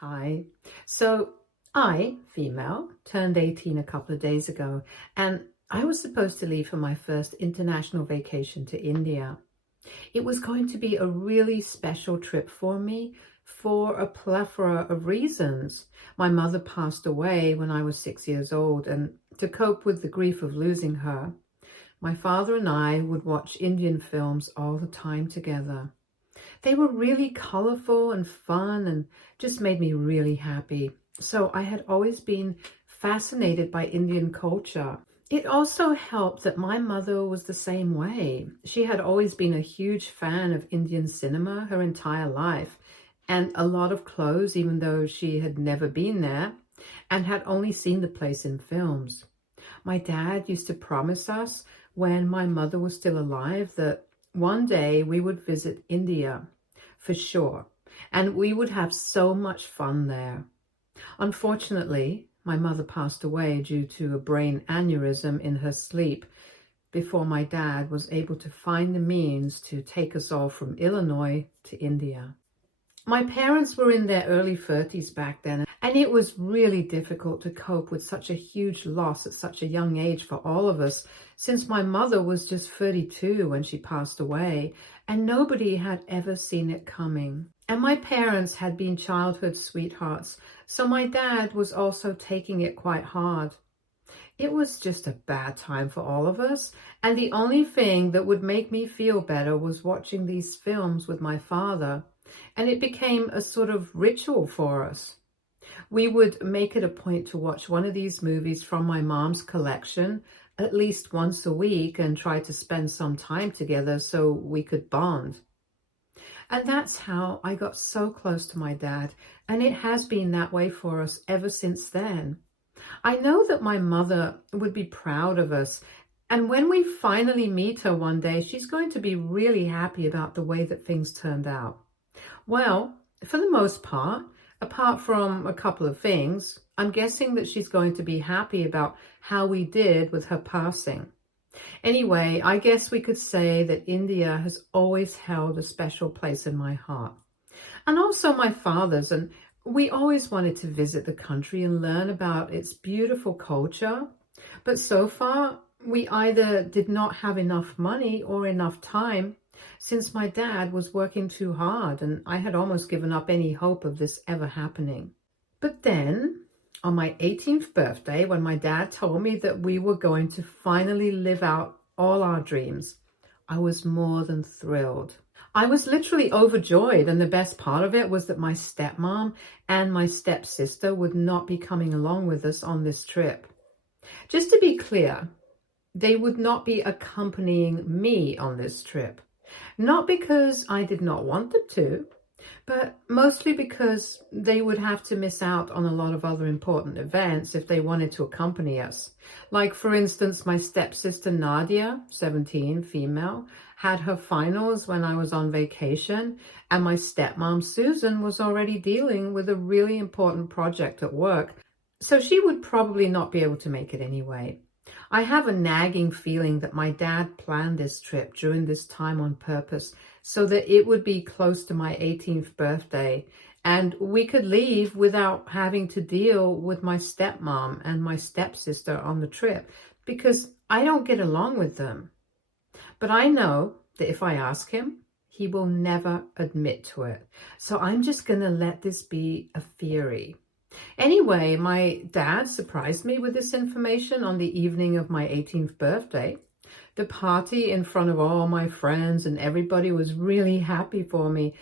Hi. So I, female, turned 18 a couple of days ago, and I was supposed to leave for my first international vacation to India. It was going to be a really special trip for me for a plethora of reasons. My mother passed away when I was 6 years old, and to cope with the grief of losing her, my father and I would watch Indian films all the time together. They were really colorful and fun and just made me really happy. So I had always been fascinated by Indian culture. It also helped that my mother was the same way. She had always been a huge fan of Indian cinema her entire life, and a lot of clothes, even though she had never been there and had only seen the place in films. My dad used to promise us when my mother was still alive that one day we would visit India for sure, and we would have so much fun there. Unfortunately, my mother passed away due to a brain aneurysm in her sleep before my dad was able to find the means to take us all from Illinois to India. My parents were in their early 30s back then, and it was really difficult to cope with such a huge loss at such a young age for all of us, since my mother was just 32 when she passed away, and nobody had ever seen it coming. And my parents had been childhood sweethearts, so my dad was also taking it quite hard. It was just a bad time for all of us, and the only thing that would make me feel better was watching these films with my father. And it became a sort of ritual for us. We would make it a point to watch one of these movies from my mom's collection at least once a week and try to spend some time together so we could bond. And that's how I got so close to my dad, and it has been that way for us ever since then. I know that my mother would be proud of us, and when we finally meet her one day, she's going to be really happy about the way that things turned out. Well, for the most part, apart from a couple of things, I'm guessing that she's going to be happy about how we did with her passing. Anyway, I guess we could say that India has always held a special place in my heart. And also my father's, and we always wanted to visit the country and learn about its beautiful culture. But so far, we either did not have enough money or enough time, since my dad was working too hard and I had almost given up any hope of this ever happening. But then, on my 18th birthday, when my dad told me that we were going to finally live out all our dreams, I was more than thrilled. I was literally overjoyed, and the best part of it was that my stepmom and my stepsister would not be coming along with us on this trip. Just to be clear, they would not be accompanying me on this trip. Not because I did not want them to, but mostly because they would have to miss out on a lot of other important events if they wanted to accompany us. Like, for instance, my stepsister Nadia, 17, female, had her finals when I was on vacation, and my stepmom Susan was already dealing with a really important project at work, so she would probably not be able to make it anyway. I have a nagging feeling that my dad planned this trip during this time on purpose so that it would be close to my 18th birthday and we could leave without having to deal with my stepmom and my stepsister on the trip, because I don't get along with them. But I know that if I ask him, he will never admit to it. So I'm just going to let this be a theory. Anyway, my dad surprised me with this information on the evening of my 18th birthday. The party in front of all my friends and everybody was really happy for me,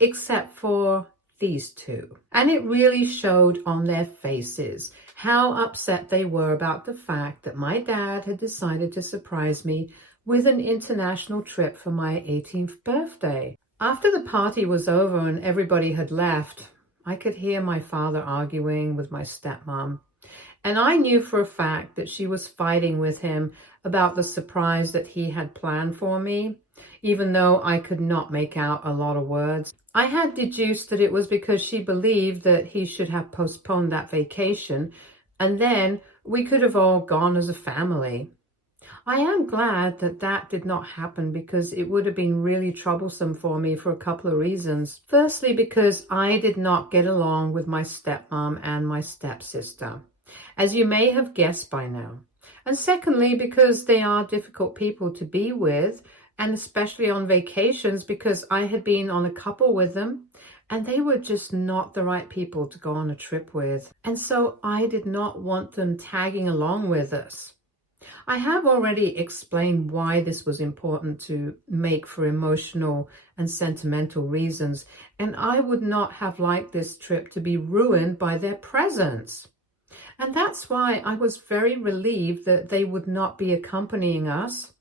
except for these two. And it really showed on their faces how upset they were about the fact that my dad had decided to surprise me with an international trip for my 18th birthday. After the party was over and everybody had left, I could hear my father arguing with my stepmom, and I knew for a fact that she was fighting with him about the surprise that he had planned for me, even though I could not make out a lot of words. I had deduced that it was because she believed that he should have postponed that vacation, and then we could have all gone as a family. I am glad that that did not happen because it would have been really troublesome for me for a couple of reasons. Firstly, because I did not get along with my stepmom and my stepsister, as you may have guessed by now. And secondly, because they are difficult people to be with, and especially on vacations, because I had been on a couple with them and they were just not the right people to go on a trip with. And so I did not want them tagging along with us. I have already explained why this was important to make for emotional and sentimental reasons, and I would not have liked this trip to be ruined by their presence. And that's why I was very relieved that they would not be accompanying us.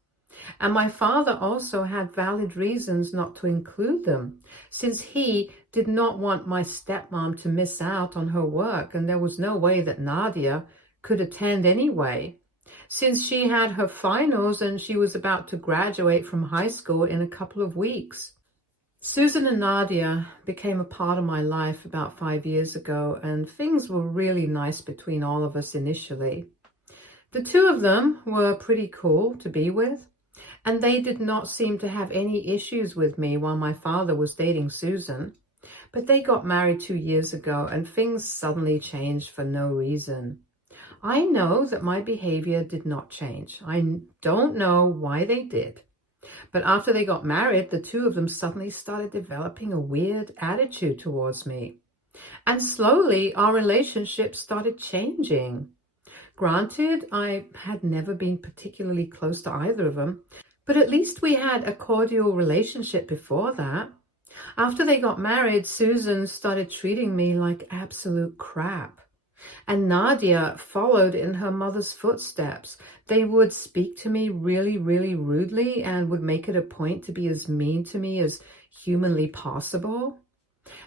And my father also had valid reasons not to include them, since he did not want my stepmom to miss out on her work, and there was no way that Nadia could attend anyway, since she had her finals and she was about to graduate from high school in a couple of weeks. Susan and Nadia became a part of my life about 5 years ago, and things were really nice between all of us initially. The two of them were pretty cool to be with, and they did not seem to have any issues with me while my father was dating Susan. But they got married 2 years ago, and things suddenly changed for no reason. I know that my behavior did not change. I don't know why they did. But after they got married, the two of them suddenly started developing a weird attitude towards me. And slowly, our relationship started changing. Granted, I had never been particularly close to either of them, but at least we had a cordial relationship before that. After they got married, Susan started treating me like absolute crap. And Nadia followed in her mother's footsteps. They would speak to me really, really rudely and would make it a point to be as mean to me as humanly possible.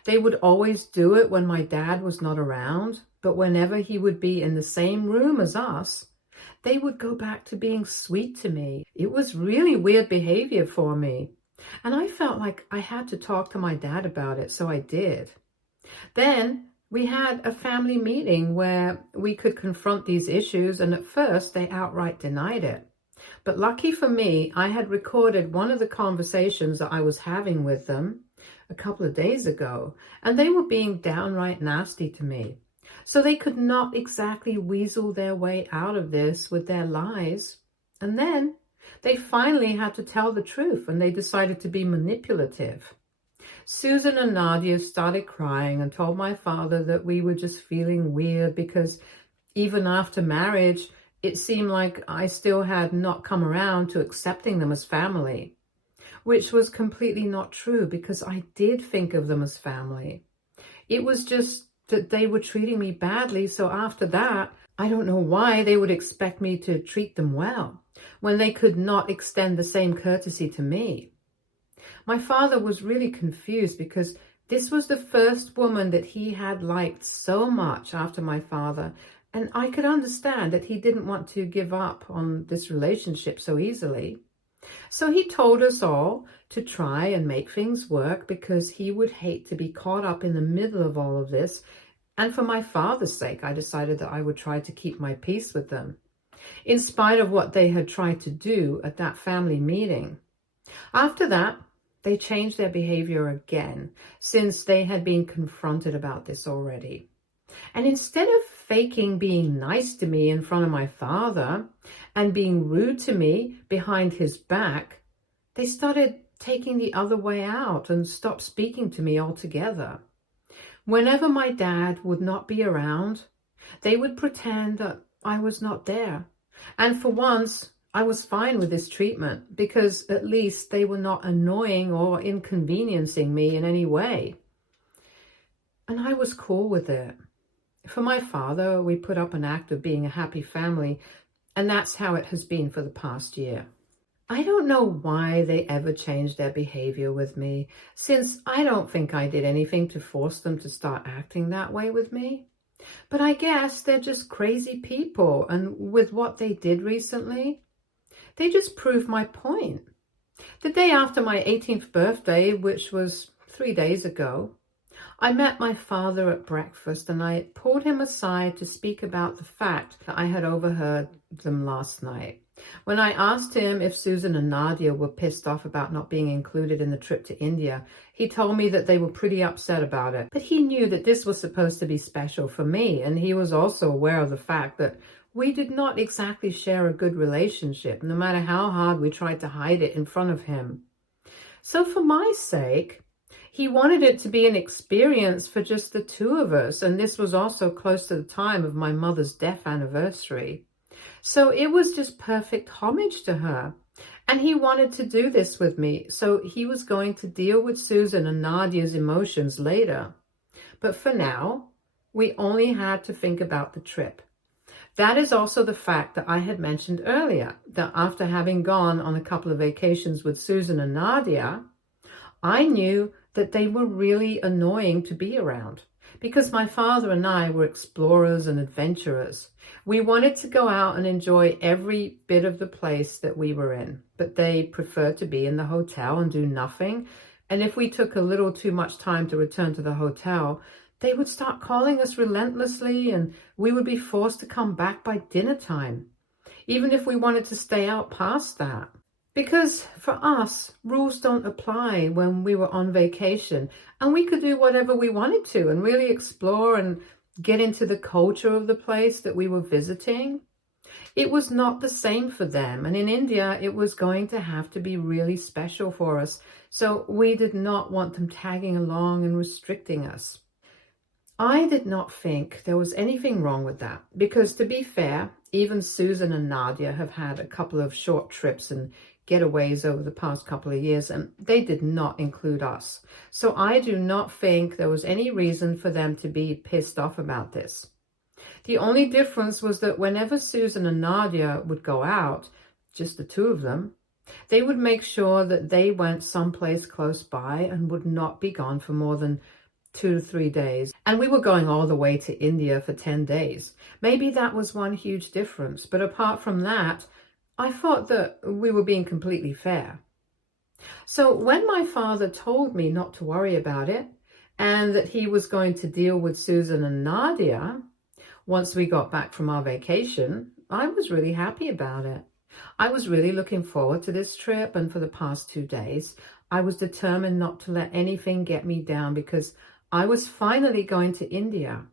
They would always do it when my dad was not around, but whenever he would be in the same room as us, they would go back to being sweet to me. It was really weird behavior for me. And I felt like I had to talk to my dad about it, so I did. Then we had a family meeting where we could confront these issues, and at first they outright denied it. But lucky for me, I had recorded one of the conversations that I was having with them a couple of days ago, and they were being downright nasty to me. So they could not exactly weasel their way out of this with their lies. And then they finally had to tell the truth, and they decided to be manipulative. Susan and Nadia started crying and told my father that we were just feeling weird because even after marriage, it seemed like I still had not come around to accepting them as family, which was completely not true because I did think of them as family. It was just that they were treating me badly, so after that, I don't know why they would expect me to treat them well when they could not extend the same courtesy to me. My father was really confused because this was the first woman that he had liked so much after my father, and I could understand that he didn't want to give up on this relationship so easily. So he told us all to try and make things work because he would hate to be caught up in the middle of all of this, and for my father's sake, I decided that I would try to keep my peace with them, in spite of what they had tried to do at that family meeting. After that, they changed their behavior again, since they had been confronted about this already. And instead of faking being nice to me in front of my father and being rude to me behind his back, they started taking the other way out and stopped speaking to me altogether. Whenever my dad would not be around, they would pretend that I was not there. And for once, I was fine with this treatment because at least they were not annoying or inconveniencing me in any way. And I was cool with it. For my father, we put up an act of being a happy family, and that's how it has been for the past year. I don't know why they ever changed their behavior with me, since I don't think I did anything to force them to start acting that way with me. But I guess they're just crazy people, and with what they did recently, they just proved my point. The day after my 18th birthday, which was 3 days ago, I met my father at breakfast and I pulled him aside to speak about the fact that I had overheard them last night. When I asked him if Susan and Nadia were pissed off about not being included in the trip to India, he told me that they were pretty upset about it. But he knew that this was supposed to be special for me, and he was also aware of the fact that we did not exactly share a good relationship, no matter how hard we tried to hide it in front of him. So for my sake, he wanted it to be an experience for just the two of us, and this was also close to the time of my mother's death anniversary. So it was just perfect homage to her. And he wanted to do this with me, so he was going to deal with Susan and Nadia's emotions later. But for now, we only had to think about the trip. That is also the fact that I had mentioned earlier, that after having gone on a couple of vacations with Susan and Nadia, I knew that they were really annoying to be around because my father and I were explorers and adventurers. We wanted to go out and enjoy every bit of the place that we were in, but they preferred to be in the hotel and do nothing. And if we took a little too much time to return to the hotel, they would start calling us relentlessly and we would be forced to come back by dinner time, even if we wanted to stay out past that. Because for us, rules don't apply when we were on vacation and we could do whatever we wanted to and really explore and get into the culture of the place that we were visiting. It was not the same for them, and in India, it was going to have to be really special for us. So we did not want them tagging along and restricting us. I did not think there was anything wrong with that because, to be fair, even Susan and Nadia have had a couple of short trips and getaways over the past couple of years, and they did not include us. So I do not think there was any reason for them to be pissed off about this. The only difference was that whenever Susan and Nadia would go out, just the two of them, they would make sure that they went someplace close by and would not be gone for more than 2 to 3 days. And we were going all the way to India for 10 days. Maybe that was one huge difference. But apart from that, I thought that we were being completely fair. So when my father told me not to worry about it and that he was going to deal with Susan and Nadia once we got back from our vacation, I was really happy about it. I was really looking forward to this trip, and for the past 2 days, I was determined not to let anything get me down because I was finally going to India.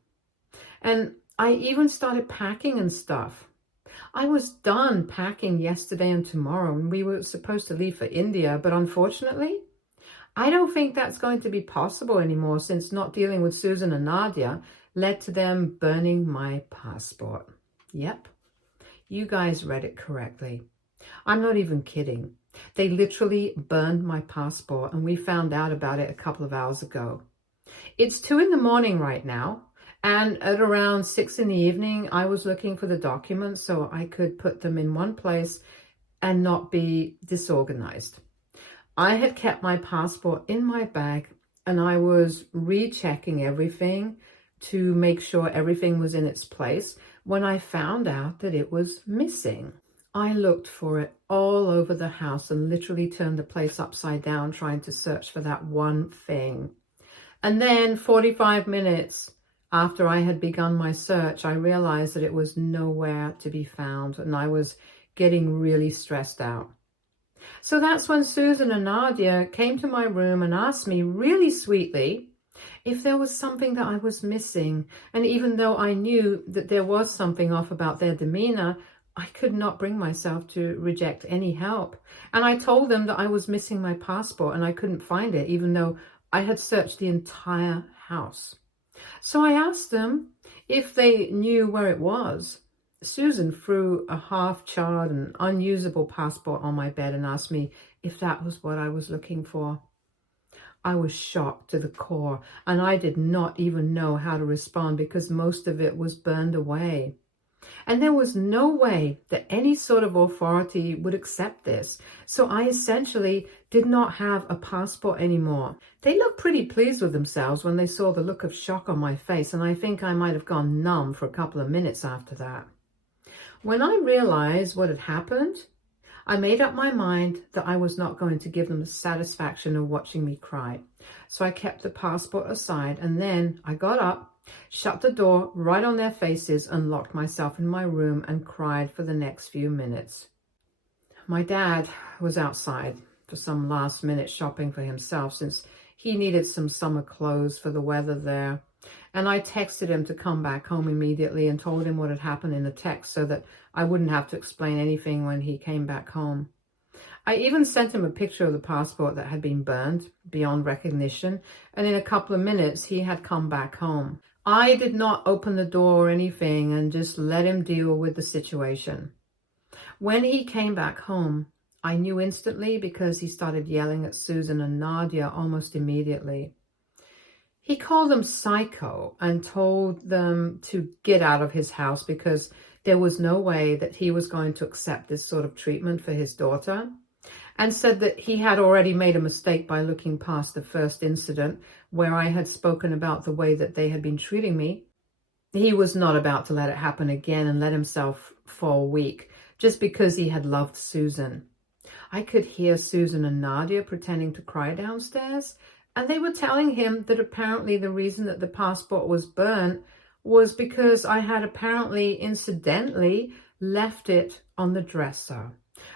And I even started packing and stuff. I was done packing yesterday and tomorrow, and we were supposed to leave for India, but unfortunately, I don't think that's going to be possible anymore since not dealing with Susan and Nadia led to them burning my passport. Yep, you guys read it correctly. I'm not even kidding. They literally burned my passport, and we found out about it a couple of hours ago. It's 2 a.m. right now. And at around 6 p.m, I was looking for the documents so I could put them in one place and not be disorganized. I had kept my passport in my bag and I was rechecking everything to make sure everything was in its place when I found out that it was missing. I looked for it all over the house and literally turned the place upside down trying to search for that one thing. And then 45 minutes after I had begun my search, I realized that it was nowhere to be found, and I was getting really stressed out. So that's when Susan and Nadia came to my room and asked me really sweetly if there was something that I was missing. And even though I knew that there was something off about their demeanor, I could not bring myself to reject any help. And I told them that I was missing my passport and I couldn't find it, even though I had searched the entire house. So I asked them if they knew where it was. Susan threw a half-charred and unusable passport on my bed and asked me if that was what I was looking for. I was shocked to the core, and I did not even know how to respond because most of it was burned away. And there was no way that any sort of authority would accept this. So I essentially did not have a passport anymore. They looked pretty pleased with themselves when they saw the look of shock on my face, and I think I might have gone numb for a couple of minutes after that. When I realized what had happened, I made up my mind that I was not going to give them the satisfaction of watching me cry. So I kept the passport aside, and then I got up, shut the door right on their faces, and locked myself in my room and cried for the next few minutes. My dad was outside for some last-minute shopping for himself since he needed some summer clothes for the weather there. And I texted him to come back home immediately and told him what had happened in the text so that I wouldn't have to explain anything when he came back home. I even sent him a picture of the passport that had been burned beyond recognition, and in a couple of minutes he had come back home. I did not open the door or anything and just let him deal with the situation. When he came back home, I knew instantly because he started yelling at Susan and Nadia almost immediately. He called them psycho and told them to get out of his house because there was no way that he was going to accept this sort of treatment for his daughter, and said that he had already made a mistake by looking past the first incident where I had spoken about the way that they had been treating me. He was not about to let it happen again and let himself fall weak just because he had loved Susan. I could hear Susan and Nadia pretending to cry downstairs, and they were telling him that apparently the reason that the passport was burnt was because I had apparently incidentally left it on the dresser.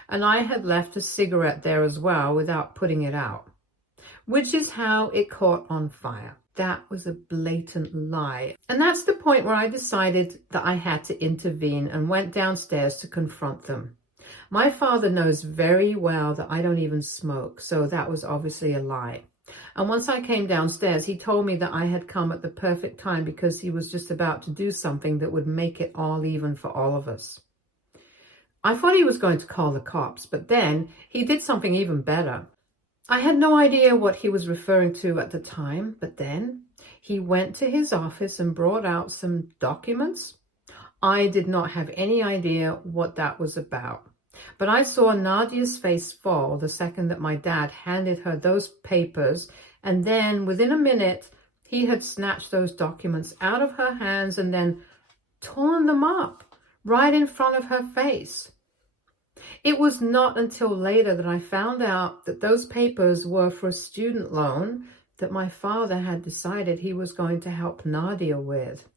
And I had left a cigarette there as well without putting it out, which is how it caught on fire. That was a blatant lie. And that's the point where I decided that I had to intervene and went downstairs to confront them. My father knows very well that I don't even smoke, so that was obviously a lie. And once I came downstairs, he told me that I had come at the perfect time because he was just about to do something that would make it all even for all of us. I thought he was going to call the cops, but then he did something even better. I had no idea what he was referring to at the time, but then he went to his office and brought out some documents. I did not have any idea what that was about, but I saw Nadia's face fall the second that my dad handed her those papers, and then within a minute, he had snatched those documents out of her hands and then torn them up right in front of her face. It was not until later that I found out that those papers were for a student loan that my father had decided he was going to help Nadia with.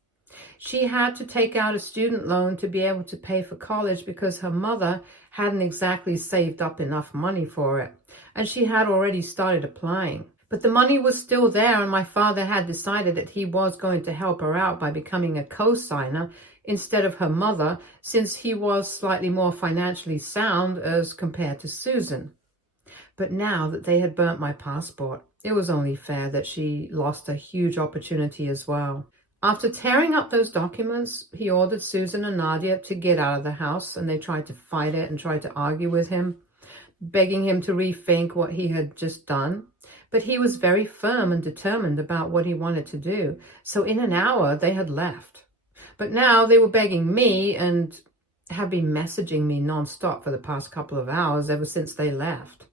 She had to take out a student loan to be able to pay for college because her mother hadn't exactly saved up enough money for it, and she had already started applying. But the money was still there, and my father had decided that he was going to help her out by becoming a co-signer instead of her mother, since he was slightly more financially sound as compared to Susan. But now that they had burnt my passport, it was only fair that she lost a huge opportunity as well. After tearing up those documents, he ordered Susan and Nadia to get out of the house, and they tried to fight it and tried to argue with him, begging him to rethink what he had just done. But he was very firm and determined about what he wanted to do. So in an hour, they had left. But now they were begging me and have been messaging me nonstop for the past couple of hours ever since they left.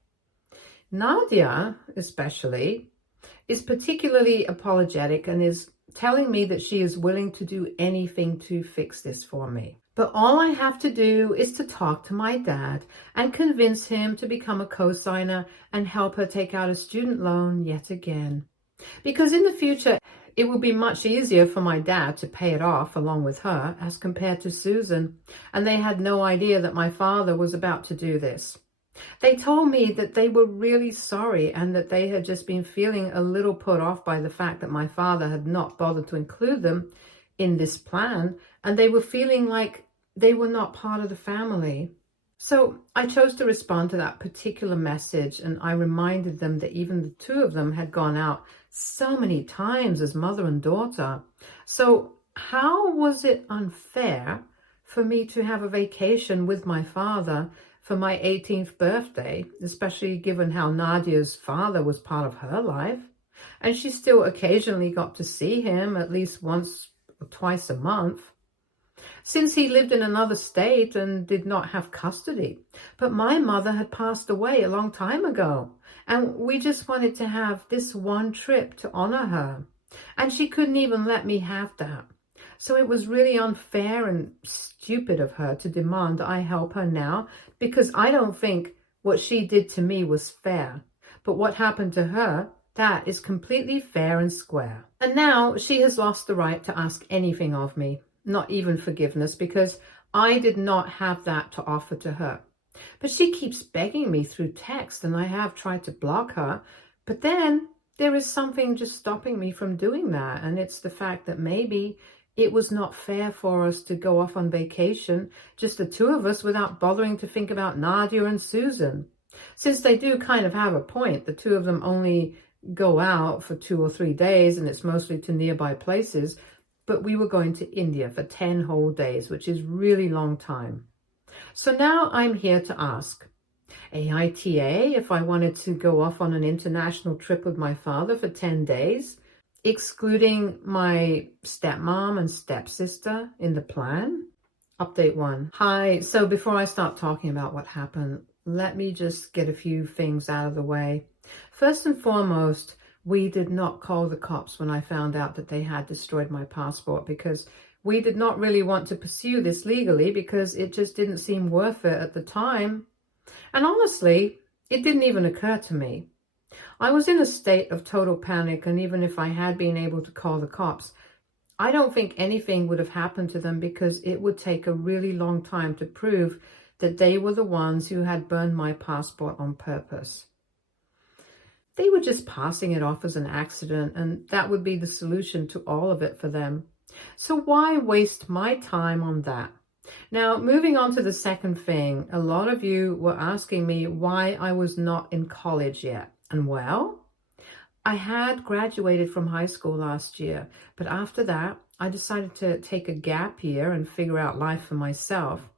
Nadia, especially, is particularly apologetic and is telling me that she is willing to do anything to fix this for me. But all I have to do is to talk to my dad and convince him to become a co-signer and help her take out a student loan yet again. Because in the future, it will be much easier for my dad to pay it off along with her as compared to Susan. And they had no idea that my father was about to do this. They told me that they were really sorry and that they had just been feeling a little put off by the fact that my father had not bothered to include them in this plan, and they were feeling like they were not part of the family. So I chose to respond to that particular message, and I reminded them that even the two of them had gone out so many times as mother and daughter. So how was it unfair for me to have a vacation with my father for my 18th birthday, especially given how Nadia's father was part of her life, and she still occasionally got to see him at least once or twice a month, since he lived in another state and did not have custody. But my mother had passed away a long time ago, and we just wanted to have this one trip to honor her, and she couldn't even let me have that. So it was really unfair and stupid of her to demand I help her now, because I don't think what she did to me was fair. But what happened to her, that is completely fair and square. And now she has lost the right to ask anything of me, not even forgiveness, because I did not have that to offer to her. But she keeps begging me through text, and I have tried to block her. But then there is something just stopping me from doing that. And it's the fact that maybe it was not fair for us to go off on vacation, just the two of us, without bothering to think about Nadia and Susan. Since they do kind of have a point, the two of them only go out for 2 or 3 days, and it's mostly to nearby places. But we were going to India for 10 whole days, which is really long time. So now I'm here to ask AITA if I wanted to go off on an international trip with my father for 10 days, excluding my stepmom and stepsister in the plan. Update 1. Hi, so before I start talking about what happened, let me just get a few things out of the way. First and foremost, we did not call the cops when I found out that they had destroyed my passport, because we did not really want to pursue this legally, because it just didn't seem worth it at the time. And honestly, it didn't even occur to me. I was in a state of total panic, and even if I had been able to call the cops, I don't think anything would have happened to them, because it would take a really long time to prove that they were the ones who had burned my passport on purpose. They were just passing it off as an accident, and that would be the solution to all of it for them. So why waste my time on that? Now, moving on to the second thing, a lot of you were asking me why I was not in college yet. And well, I had graduated from high school last year, but after that, I decided to take a gap year and figure out life for myself.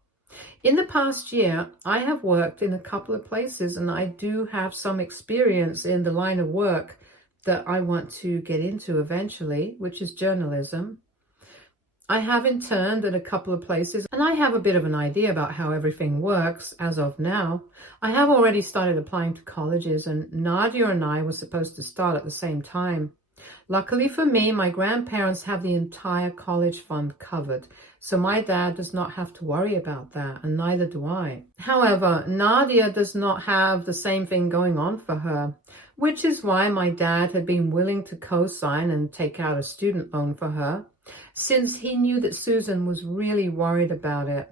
In the past year, I have worked in a couple of places, and I do have some experience in the line of work that I want to get into eventually, which is journalism. I have interned at a couple of places, and I have a bit of an idea about how everything works as of now. I have already started applying to colleges, and Nadia and I were supposed to start at the same time. Luckily for me, my grandparents have the entire college fund covered, so my dad does not have to worry about that, and neither do I. However, Nadia does not have the same thing going on for her, which is why my dad had been willing to co-sign and take out a student loan for her, since he knew that Susan was really worried about it.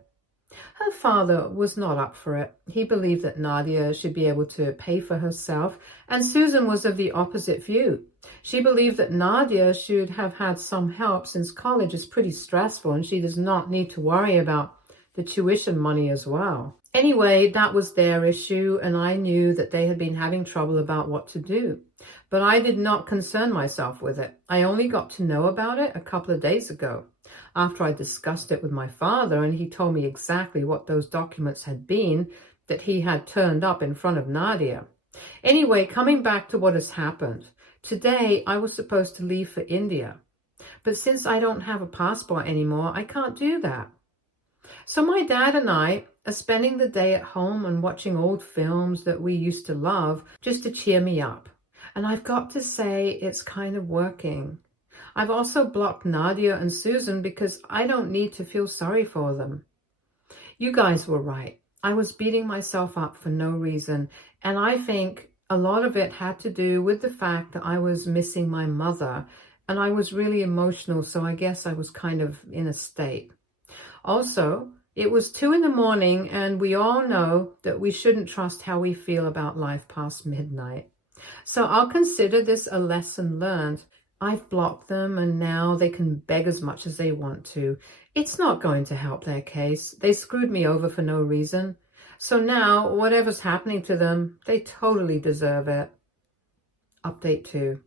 Her father was not up for it. He believed that Nadia should be able to pay for herself, and Susan was of the opposite view. She believed that Nadia should have had some help, since college is pretty stressful and she does not need to worry about the tuition money as well. Anyway, that was their issue, and I knew that they had been having trouble about what to do. But I did not concern myself with it. I only got to know about it a couple of days ago, after I discussed it with my father, and he told me exactly what those documents had been that he had turned up in front of Nadia. Anyway, coming back to what has happened. Today, I was supposed to leave for India. But since I don't have a passport anymore, I can't do that. So my dad and I are spending the day at home and watching old films that we used to love, just to cheer me up. And I've got to say, it's kind of working. I've also blocked Nadia and Susan because I don't need to feel sorry for them. You guys were right. I was beating myself up for no reason. And I think a lot of it had to do with the fact that I was missing my mother. And I was really emotional, so I guess I was kind of in a state. Also, it was 2 a.m, and we all know that we shouldn't trust how we feel about life past midnight. So I'll consider this a lesson learned. I've blocked them, and now they can beg as much as they want to. It's not going to help their case. They screwed me over for no reason. So now, whatever's happening to them, they totally deserve it. Update 2.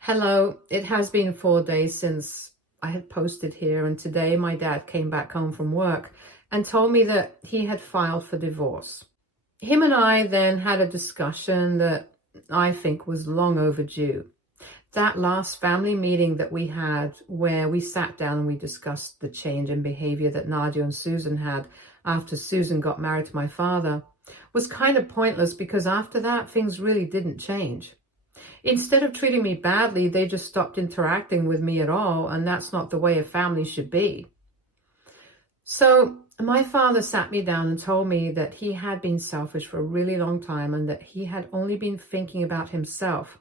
Hello, it has been 4 days since I had posted here, and today my dad came back home from work and told me that he had filed for divorce. Him and I then had a discussion that I think was long overdue. That last family meeting that we had, where we sat down and we discussed the change in behavior that Nadia and Susan had after Susan got married to my father, was kind of pointless, because after that, things really didn't change. Instead of treating me badly, they just stopped interacting with me at all, and that's not the way a family should be. So my father sat me down and told me that he had been selfish for a really long time, and that he had only been thinking about himself.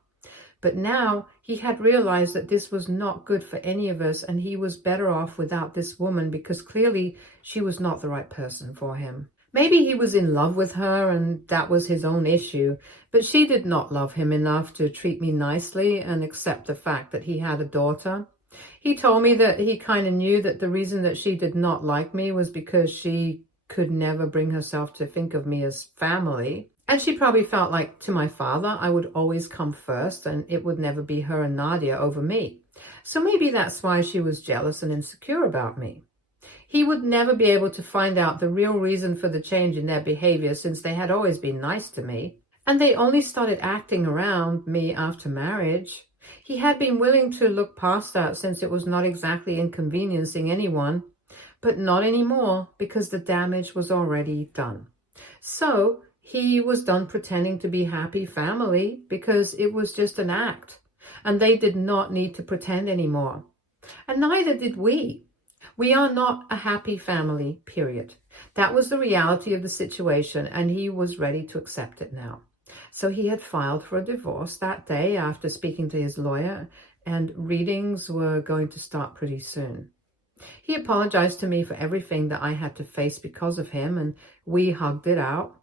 But now he had realized that this was not good for any of us, and he was better off without this woman, because clearly she was not the right person for him. Maybe he was in love with her and that was his own issue, but she did not love him enough to treat me nicely and accept the fact that he had a daughter. He told me that he kind of knew that the reason that she did not like me was because she could never bring herself to think of me as family. And she probably felt like to my father, I would always come first and it would never be her and Nadia over me. So maybe that's why she was jealous and insecure about me. He would never be able to find out the real reason for the change in their behavior since they had always been nice to me. And they only started acting around me after marriage. He had been willing to look past that since it was not exactly inconveniencing anyone, but not anymore because the damage was already done. So he was done pretending to be happy family because it was just an act and they did not need to pretend anymore. And neither did we. We are not a happy family, period. That was the reality of the situation, and he was ready to accept it now. So he had filed for a divorce that day after speaking to his lawyer, and readings were going to start pretty soon. He apologized to me for everything that I had to face because of him, and we hugged it out.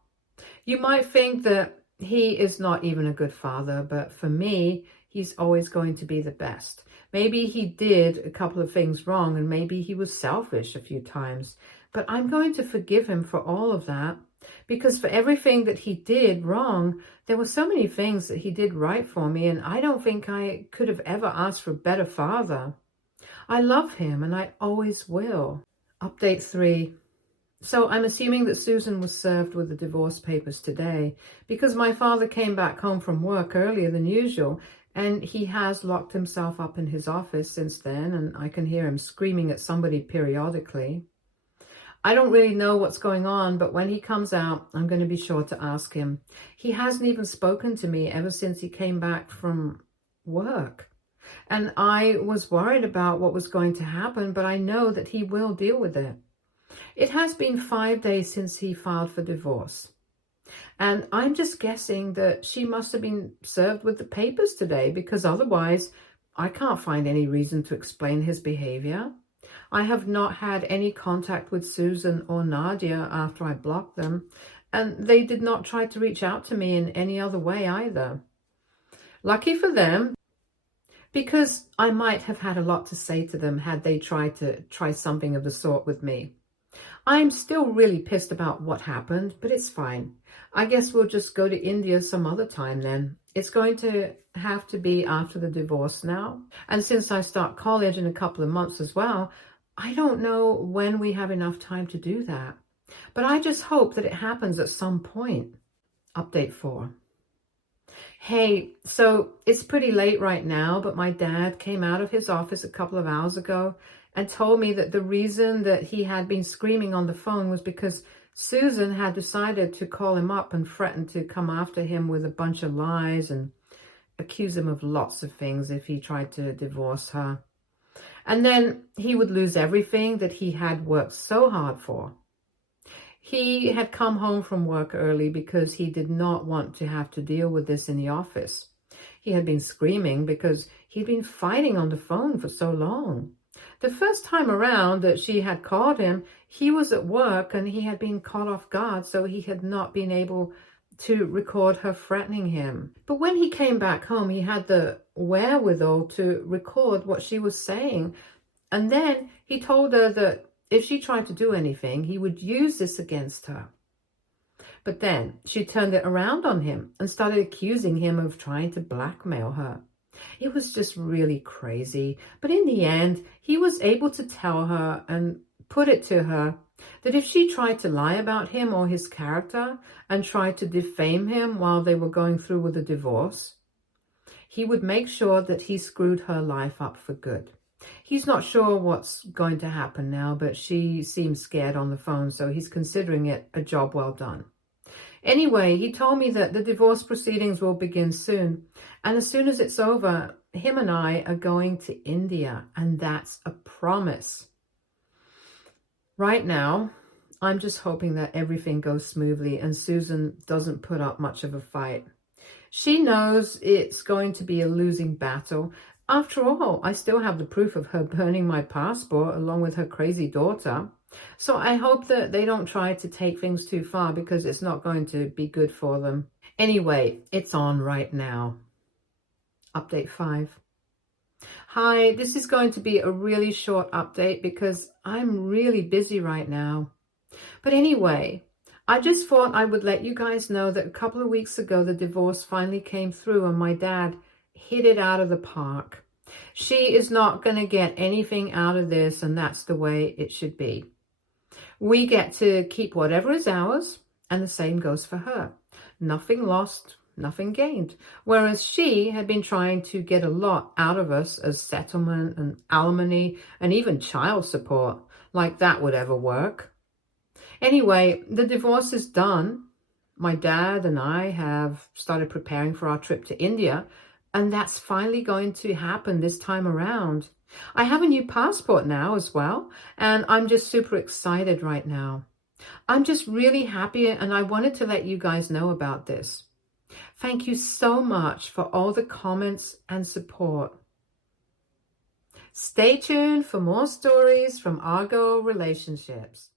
You might think that he is not even a good father, but for me, he's always going to be the best. Maybe he did a couple of things wrong and maybe he was selfish a few times, but I'm going to forgive him for all of that because for everything that he did wrong, there were so many things that he did right for me, and I don't think I could have ever asked for a better father. I love him and I always will. Update 3. So I'm assuming that Susan was served with the divorce papers today because my father came back home from work earlier than usual and he has locked himself up in his office since then, and I can hear him screaming at somebody periodically. I don't really know what's going on, but when he comes out, I'm going to be sure to ask him. He hasn't even spoken to me ever since he came back from work. And I was worried about what was going to happen, but I know that he will deal with it. It has been 5 days since he filed for divorce. And I'm just guessing that she must have been served with the papers today because otherwise I can't find any reason to explain his behavior. I have not had any contact with Susan or Nadia after I blocked them, and they did not try to reach out to me in any other way either. Lucky for them, because I might have had a lot to say to them had they tried to try something of the sort with me. I'm still really pissed about what happened, but it's fine. I guess we'll just go to India some other time then. It's going to have to be after the divorce now. And since I start college in a couple of months as well, I don't know when we have enough time to do that. But I just hope that it happens at some point. Update 4. Hey, so it's pretty late right now, but my dad came out of his office a couple of hours ago and told me that the reason that he had been screaming on the phone was because Susan had decided to call him up and threaten to come after him with a bunch of lies and accuse him of lots of things if he tried to divorce her. And then he would lose everything that he had worked so hard for. He had come home from work early because he did not want to have to deal with this in the office. He had been screaming because he'd been fighting on the phone for so long. The first time around that she had called him, he was at work and he had been caught off guard, so he had not been able to record her threatening him. But when he came back home, he had the wherewithal to record what she was saying. And then he told her that if she tried to do anything, he would use this against her. But then she turned it around on him and started accusing him of trying to blackmail her. It was just really crazy. But in the end, he was able to tell her and put it to her that if she tried to lie about him or his character and tried to defame him while they were going through with the divorce, he would make sure that he screwed her life up for good. He's not sure what's going to happen now, but she seems scared on the phone, so he's considering it a job well done. Anyway, he told me that the divorce proceedings will begin soon. And as soon as it's over, him and I are going to India. And that's a promise. Right now, I'm just hoping that everything goes smoothly and Susan doesn't put up much of a fight. She knows it's going to be a losing battle, After all, I still have the proof of her burning my passport along with her crazy daughter. So I hope that they don't try to take things too far because it's not going to be good for them. Anyway, it's on right now. Update 5. Hi, this is going to be a really short update because I'm really busy right now. But anyway, I just thought I would let you guys know that a couple of weeks ago, the divorce finally came through and my dad hit it out of the park. She is not going to get anything out of this, and that's the way it should be. We get to keep whatever is ours, and the same goes for her. Nothing lost, nothing gained. Whereas she had been trying to get a lot out of us as settlement and alimony and even child support, like that would ever work. Anyway, the divorce is done. My dad and I have started preparing for our trip to India, and that's finally going to happen this time around. I have a new passport now as well, and I'm just super excited right now. I'm just really happy, and I wanted to let you guys know about this. Thank you so much for all the comments and support. Stay tuned for more stories from Argo Relationships.